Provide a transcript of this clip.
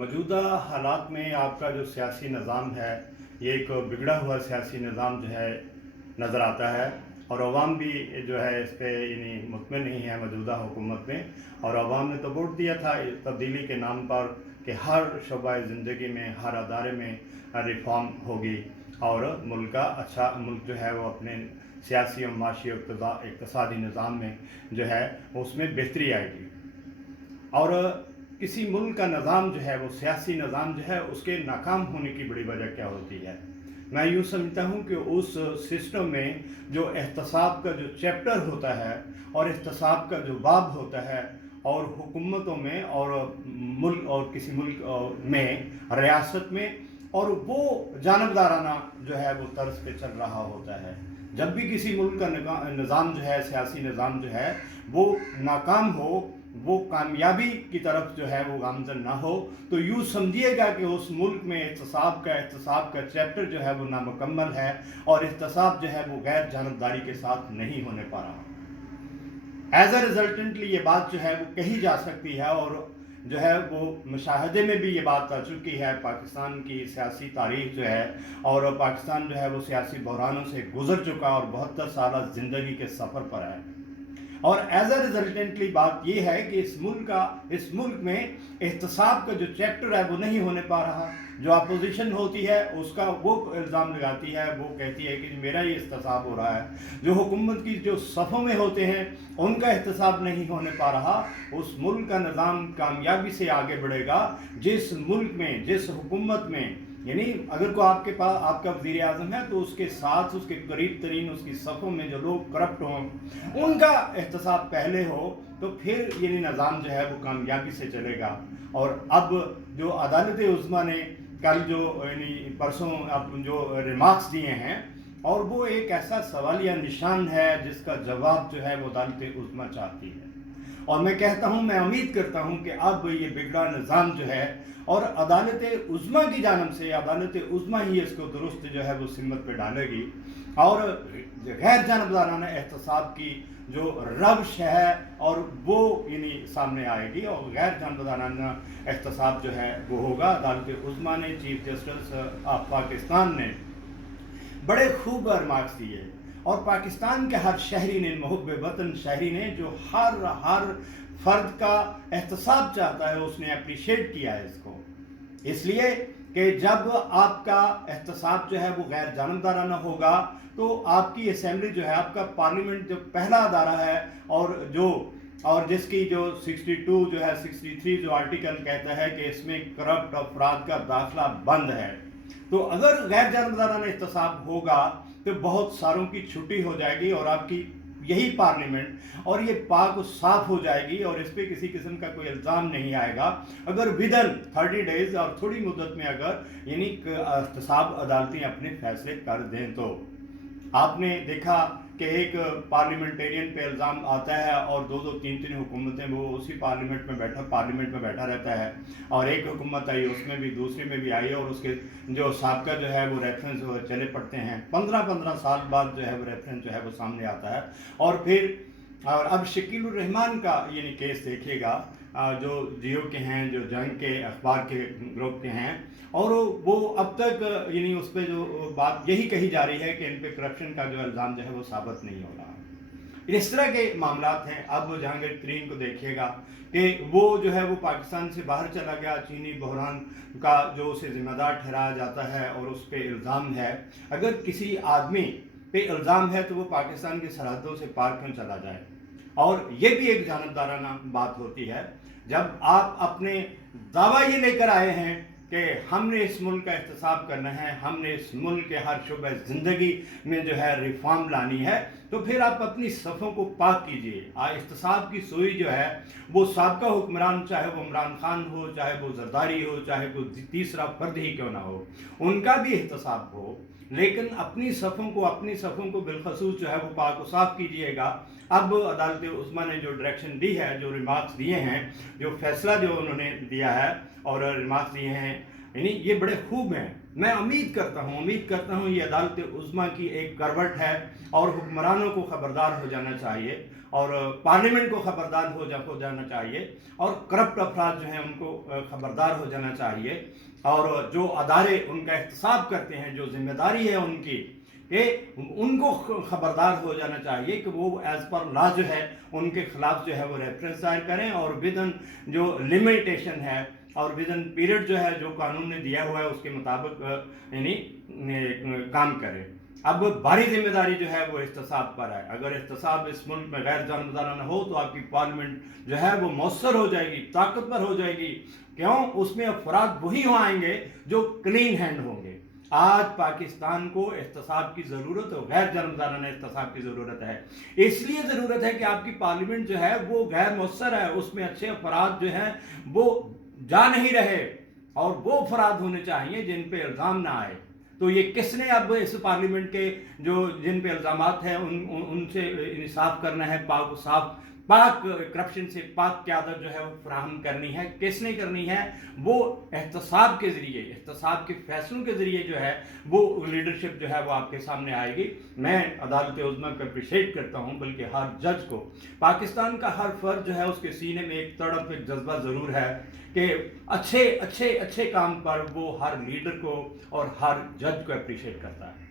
मौजूदा हालात में आपका जो सियासी निज़ाम है, ये एक बिगड़ा हुआ सियासी निज़ाम जो है नज़र आता है, और अवाम भी जो है इस पे यानी मुतमिन नहीं है मौजूदा हुकूमत में। और अवाम ने तो वोट दिया था तब्दीली के नाम पर कि हर शोबा ज़िंदगी में, हर अदारे में रिफॉर्म होगी और मुल्क का अच्छा मुल्क जो है वो अपने सियासी और माशी इक़्तिसादी निज़ाम में जो है उसमें बेहतरी आएगी। और किसी मुल्क का निज़ाम जो है वो सियासी निज़ाम जो है उसके नाकाम होने की बड़ी वजह क्या होती है? मैं यूँ समझता हूँ कि उस सिस्टम में जो एहतसाब का जो चैप्टर होता है और एहतसाब का जो बाब होता है, और हुकूमतों में और मुल्क और किसी मुल्क में, रियासत में, और वो जानबदाराना जो है वो तर्ज पे चल रहा होता है। जब भी किसी मुल्क का निज़ाम जो है, सियासी निज़ाम जो है वो नाकाम हो, वो कामयाबी की तरफ जो है वो गामज़न ना हो, तो यूँ समझिएगा कि उस मुल्क में एहतसाब का चैप्टर जो है वो नामुकम्मल है, और एहतसाब जो है वो गैर जानबदारी के साथ नहीं होने पा रहा। एज अ रिजल्टेंटली ये बात जो है वो कही जा सकती है, और जो है वो मुशाहदे में भी ये बात आ चुकी है। पाकिस्तान की सियासी तारीख जो है, और पाकिस्तान जो है वो सियासी बहरानों से गुजर चुका और 72 साल ज़िंदगी के सफ़र पर है। और एज अ रिजल्टेंटली बात ये है कि इस मुल्क में एहतसाब का जो चैप्टर है वो नहीं होने पा रहा। जो अपोजिशन होती है उसका वो इल्ज़ाम लगाती है, वो कहती है कि मेरा ही एहतसाब हो रहा है। जो हुकूमत की जो सफ़ों में होते हैं उनका एहतसाब नहीं होने पा रहा। उस मुल्क का निज़ाम कामयाबी से आगे बढ़ेगा जिस मुल्क में, जिस हुकूमत में, यानी अगर को आपके पास आपका वज़ीर आज़म है तो उसके साथ उसके करीब तरीन उसकी सफ़ों में जो लोग करप्ट हों उनका एहतसाब पहले हो, तो फिर ये निज़ाम जो है वो कामयाबी से चलेगा। और अब जो अदालत उज़्मा ने कल जो यानी परसों अब जो रिमार्क्स दिए हैं, और वो एक ऐसा सवालिया निशान है जिसका जवाब जो है वो अदालत उज़्मा चाहती है। और मैं कहता हूँ, मैं उम्मीद करता हूँ कि अब ये बिगड़ा निज़ाम जो है, और अदालत उज़्मा की जानब से अदालत उज़्मा ही इसको दुरुस्त जो है वो सिमत पे डालेगी, और गैर जानबदाराना एहतसाब की जो रवश है और वो यानी सामने आएगी, और गैर जानबदाराना एहतसाब जो है वो होगा। अदालत उज़्मा ने, चीफ जस्टिस ऑफ पाकिस्तान ने बड़े खूब रिमार्क्स दिए, और पाकिस्तान के हर शहरी ने, मुहब्ब वतन शहरी ने, जो हर फर्द का एहतसाब चाहता है, उसने अप्रिशिएट किया है इसको। इसलिए कि जब आपका एहतसाब जो है वो गैर जानबदाराना होगा तो आपकी असेंबली जो है, आपका पार्लियामेंट जो पहला अदारा है, और जिसकी जो 62 जो है 63 जो आर्टिकल कहता है कि इसमें करप्ट अफराद का दाखिला बंद है, तो अगर गैर जानबदाराना एहतसाब होगा तो बहुत सारों की छुट्टी हो जाएगी, और आपकी यही पार्लियामेंट और ये पाक साफ हो जाएगी, और इस पर किसी किस्म का कोई इल्ज़ाम नहीं आएगा। अगर विदन 30 डेज़ और थोड़ी मुद्दत में अगर यानी एहतसाब अदालतें अपने फैसले कर दें, तो आपने देखा कि एक पार्लियामेंटेरियन पे इल्ज़ाम आता है और 2-2 3-3 हुकूमतें, वो उसी पार्लियामेंट में बैठा रहता है, और एक हुकूमत आई उसमें भी, दूसरी में भी आई, और उसके जो साबका जो है वो रेफरेंस चले पड़ते हैं। 15-15 साल बाद जो है वो रेफरेंस जो है वो सामने आता है। और अब शकील उर रहमान का यानी केस देखिएगा, जो जियो के हैं, जो जंग के अखबार के ग्रुप के हैं, और वो अब तक यानी उस पर जो बात यही कही जा रही है कि इन पे करप्शन का जो इल्ज़ाम जो है वो साबित नहीं हो रहा। इस तरह के मामलात हैं। अब जहांगीर तरीन को देखिएगा कि वो जो है वो पाकिस्तान से बाहर चला गया, चीनी बहरान का जो उसे ज़िम्मेदार ठहराया जाता है और उस पर इल्ज़ाम है। अगर किसी आदमी पे इल्ज़ाम है तो वो पाकिस्तान की सरहदों से पार क्यों चला जाए? और ये भी एक जानबदाराना बात होती है जब आप अपने दावा ये लेकर आए हैं कि हमने इस मुल्क का एहतसाब करना है, हमने इस मुल्क के हर शुबे ज़िंदगी में जो है रिफॉर्म लानी है, तो फिर आप अपनी सफ़ों को पाक कीजिए। एहतसाब की सुई जो है वो साबका हुक्मरान, चाहे वो इमरान खान हो, चाहे वो जरदारी हो, चाहे कोई तीसरा फर्द ही क्यों ना हो, उनका भी एहतसाब हो, लेकिन अपनी सफ़ों को बिलखसूस जो है वो पाक साफ कीजिएगा। अब अदालत उज़्मा ने जो डायरेक्शन दी है, जो रिमार्क्स दिए हैं, जो फैसला जो उन्होंने दिया है और रिमार्क्स दिए हैं, यानी ये बड़े खूब हैं। मैं उम्मीद करता हूँ ये अदालत उज़्मा की एक करवट है और हुक्मरानों को ख़बरदार हो जाना चाहिए और पार्लियामेंट को ख़बरदार हो जाना चाहिए और करप्ट अफराद जो हैं उनको ख़बरदार हो जाना चाहिए और जो अदारे उनका एहतसाब करते हैं, जो जिम्मेदारी है उनकी, कि उनको ख़बरदार हो जाना चाहिए कि वो एज़ पर लॉ जो है उनके ख़िलाफ़ जो है वो रेफरेंस दायर करें और विदन जो लिमिटेशन है और विदन पीरियड जो है जो कानून ने दिया हुआ है उसके मुताबिक यानी काम करें। अब बारी जिम्मेदारी जो है वो एहतसाब पर है। अगर एहतसाब इस मुल्क में गैर जानबदाराना हो तो आपकी पार्लियामेंट जो है वो मौसर हो जाएगी, ताकतवर हो जाएगी। क्यों? उसमें अफराद वही आएंगे जो क्लीन हैंड होंगे। आज पाकिस्तान को एहतसाब की ज़रूरत है, गैर जानबदाराना एहतसाब की ज़रूरत है। इसलिए ज़रूरत है कि आपकी पार्लियामेंट जो है वो गैर मौसर है, उसमें अच्छे अफराद जो हैं वो जा नहीं रहे और वो अफराद होने चाहिए जिन पे इल्ज़ाम ना आए। तो ये किसने अब इस पार्लियामेंट के जो जिन पे इल्ज़ामात हैं उनसे इंसाफ करना है, पाक करप्शन से पाक क़यादत जो है वो फराहम करनी है, किसने करनी है? वो एहतसाब के ज़रिए, एहतसाब के फैसलों के ज़रिए जो है वो लीडरशिप जो है वो आपके सामने आएगी। मैं अदालत उज़्मा को अप्रिशिएट करता हूँ, बल्कि हर जज को, पाकिस्तान का हर फर्द जो है उसके सीने में एक तड़प, एक जज्बा ज़रूर है कि अच्छे काम पर वो हर लीडर को और हर जज को अप्रिशिएट करता है।